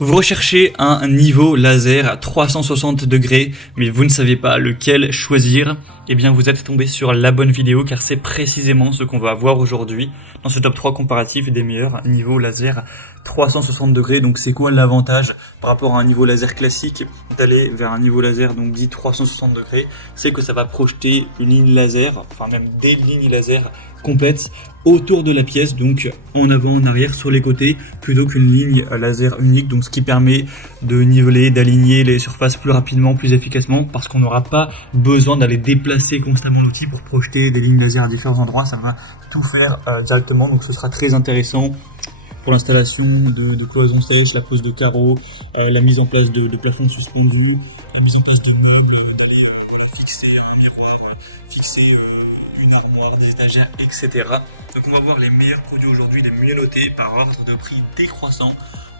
Vous recherchez un niveau laser à 360 degrés, mais vous ne savez pas lequel choisir. Eh bien, vous êtes tombé sur la bonne vidéo, car c'est précisément ce qu'on va voir aujourd'hui dans ce top 3 comparatif des meilleurs niveaux laser 360 degrés. Donc, c'est quoi l'avantage par rapport à un niveau laser classique d'aller vers un niveau laser donc dit 360 degrés? C'est que ça va projeter une ligne laser, enfin même des lignes laser complètes autour de la pièce, donc en avant, en arrière, sur les côtés, plutôt qu'une ligne laser unique, donc ce qui permet de niveler, d'aligner les surfaces plus rapidement, plus efficacement, parce qu'on n'aura pas besoin d'aller déplacer constamment l'outil pour projeter des lignes laser à différents endroits, ça va tout faire directement, donc ce sera très intéressant pour l'installation de cloisons sèches, la pose de carreaux, la mise en place de plafonds suspendus, la mise en place de meubles, d'aller fixer un miroir, fixer une armoire, des étagères, etc. Donc on va voir les meilleurs produits aujourd'hui, les mieux notés par ordre de prix décroissant,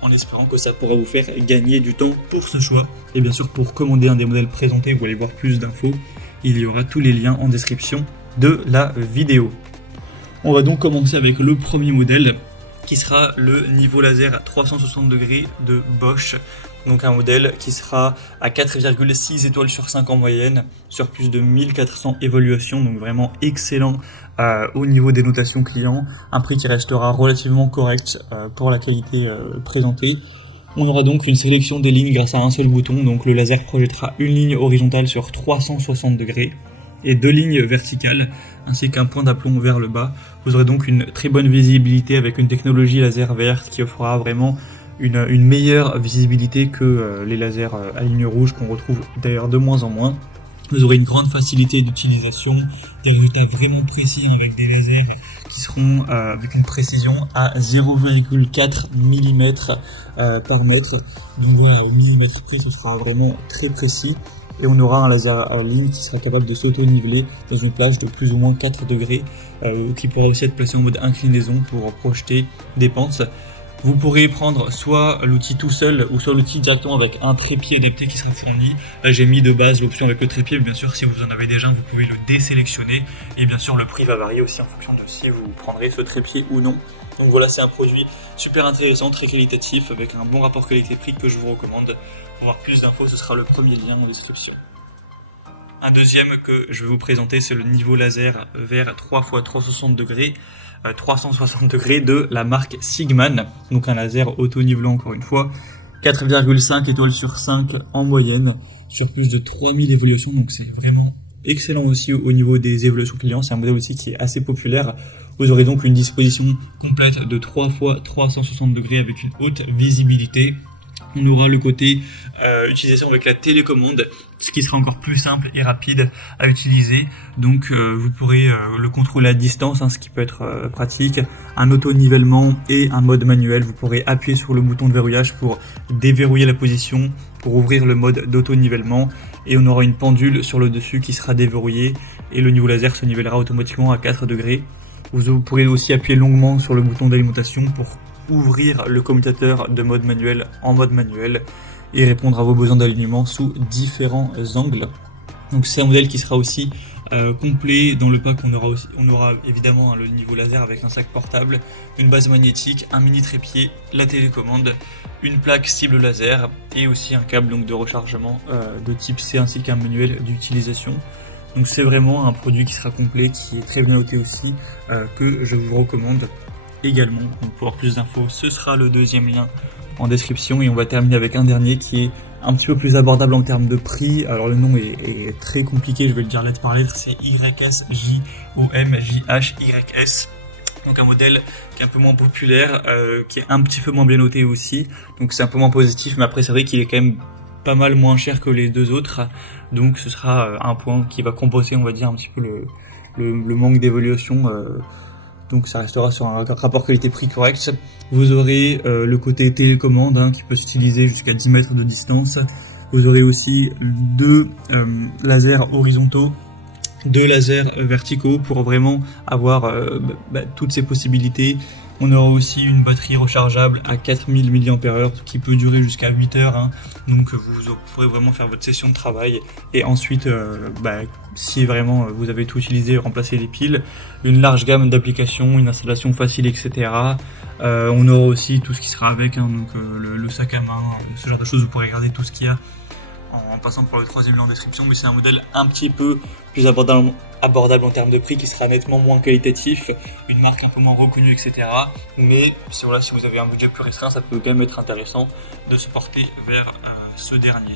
en espérant que ça pourra vous faire gagner du temps pour ce choix. Et bien sûr, pour commander un des modèles présentés ou aller voir plus d'infos, il y aura tous les liens en description de la vidéo. On va donc commencer avec le premier modèle, qui sera le niveau laser à 360 degrés de Bosch. Donc un modèle qui sera à 4,6 étoiles sur 5 en moyenne, sur plus de 1400 évaluations, donc vraiment excellent au niveau des notations clients. Un prix qui restera relativement correct pour la qualité présentée. On aura donc une sélection des lignes grâce à un seul bouton, donc le laser projettera une ligne horizontale sur 360 degrés et deux lignes verticales, ainsi qu'un point d'aplomb vers le bas. Vous aurez donc une très bonne visibilité avec une technologie laser verte qui offrira vraiment une meilleure visibilité que les lasers à ligne rouge qu'on retrouve d'ailleurs de moins en moins. Vous aurez une grande facilité d'utilisation, des résultats vraiment précis avec des lasers qui seront avec une précision à 0,4 mm par mètre. Donc voilà, au millimètre près, ce sera vraiment très précis. Et on aura un laser à ligne qui sera capable de s'auto-niveler dans une plage de plus ou moins 4 degrés, qui pourra aussi être placé en mode inclinaison pour projeter des pentes. Vous pourrez prendre soit l'outil tout seul ou soit l'outil directement avec un trépied adapté qui sera fourni. Là j'ai mis de base l'option avec le trépied, mais bien sûr si vous en avez déjà vous pouvez le désélectionner. Et bien sûr le prix va varier aussi en fonction de si vous prendrez ce trépied ou non. Donc voilà, c'est un produit super intéressant, très qualitatif, avec un bon rapport qualité-prix que je vous recommande. Pour avoir plus d'infos, ce sera le premier lien en description. Un deuxième que je vais vous présenter, c'est le niveau laser vers 3x360 degrés. 360 degrés de la marque Sigman, donc un laser auto-nivelant encore une fois, 4,5 étoiles sur 5 en moyenne, sur plus de 3000 évolutions, donc c'est vraiment excellent aussi au niveau des évolutions clients. C'est un modèle aussi qui est assez populaire. Vous aurez donc une disposition complète de 3 x 360 degrés avec une haute visibilité. On aura le côté utilisation avec la télécommande, ce qui sera encore plus simple et rapide à utiliser. Donc vous pourrez le contrôler à distance, ce qui peut être pratique. Un auto-nivellement et un mode manuel. Vous pourrez appuyer sur le bouton de verrouillage pour déverrouiller la position, pour ouvrir le mode d'auto-nivellement. Et on aura une pendule sur le dessus qui sera déverrouillée et le niveau laser se nivellera automatiquement à 4 degrés. Vous pourrez aussi appuyer longuement sur le bouton d'alimentation pour ouvrir le commutateur de mode manuel en mode manuel et répondre à vos besoins d'alignement sous différents angles. Donc c'est un modèle qui sera aussi complet. Dans le pack on aura évidemment le niveau laser avec un sac portable, une base magnétique, un mini trépied, la télécommande, une plaque cible laser et aussi un câble donc de rechargement de type C ainsi qu'un manuel d'utilisation. Donc c'est vraiment un produit qui sera complet, qui est très bien noté aussi, que je vous recommande également. Donc pour avoir plus d'infos, ce sera le deuxième lien en description. Et on va terminer avec un dernier qui est un petit peu plus abordable en termes de prix. Alors le nom est très compliqué, je vais le dire lettre par lettre, c'est YSJOMJHYS. Donc un modèle qui est un peu moins populaire, qui est un petit peu moins bien noté aussi. Donc c'est un peu moins positif, mais après c'est vrai qu'il est quand même pas mal moins cher que les deux autres. Donc ce sera un point qui va compenser, on va dire, un petit peu le manque d'évaluation. Donc ça restera sur un rapport qualité-prix correct. Vous aurez le côté télécommande qui peut s'utiliser jusqu'à 10 mètres de distance. Vous aurez aussi deux lasers horizontaux, deux lasers verticaux pour vraiment avoir toutes ces possibilités On aura aussi une batterie rechargeable à 4000 mAh qui peut durer jusqu'à 8 heures. Hein. Donc vous pourrez vraiment faire votre session de travail. Et ensuite, si vraiment vous avez tout utilisé, remplacer les piles. Une large gamme d'applications, une installation facile, etc. On aura aussi tout ce qui sera avec, hein, donc le sac à main, ce genre de choses. Vous pourrez regarder tout ce qu'il y a en passant par le troisième lien en description, mais c'est un modèle un petit peu plus abordable en termes de prix, qui sera nettement moins qualitatif, une marque un peu moins reconnue, etc. Mais si vous avez un budget plus restreint, ça peut quand même être intéressant de se porter vers ce dernier.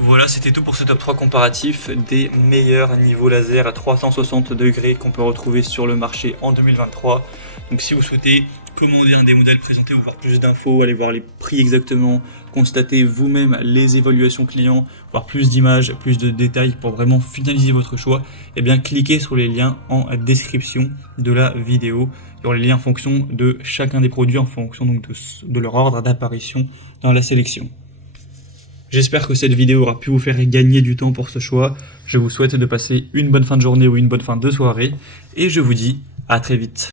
Voilà, c'était tout pour ce top 3 comparatif des meilleurs niveaux laser à 360 degrés qu'on peut retrouver sur le marché en 2023. Donc si vous souhaitez commander un des modèles présentés ou voir plus d'infos, aller voir les prix exactement, constater vous-même les évaluations clients, voir plus d'images, plus de détails pour vraiment finaliser votre choix, eh bien cliquez sur les liens en description de la vidéo. Il y aura les liens en fonction de chacun des produits, en fonction donc de leur ordre d'apparition dans la sélection. J'espère que cette vidéo aura pu vous faire gagner du temps pour ce choix. Je vous souhaite de passer une bonne fin de journée ou une bonne fin de soirée et je vous dis à très vite.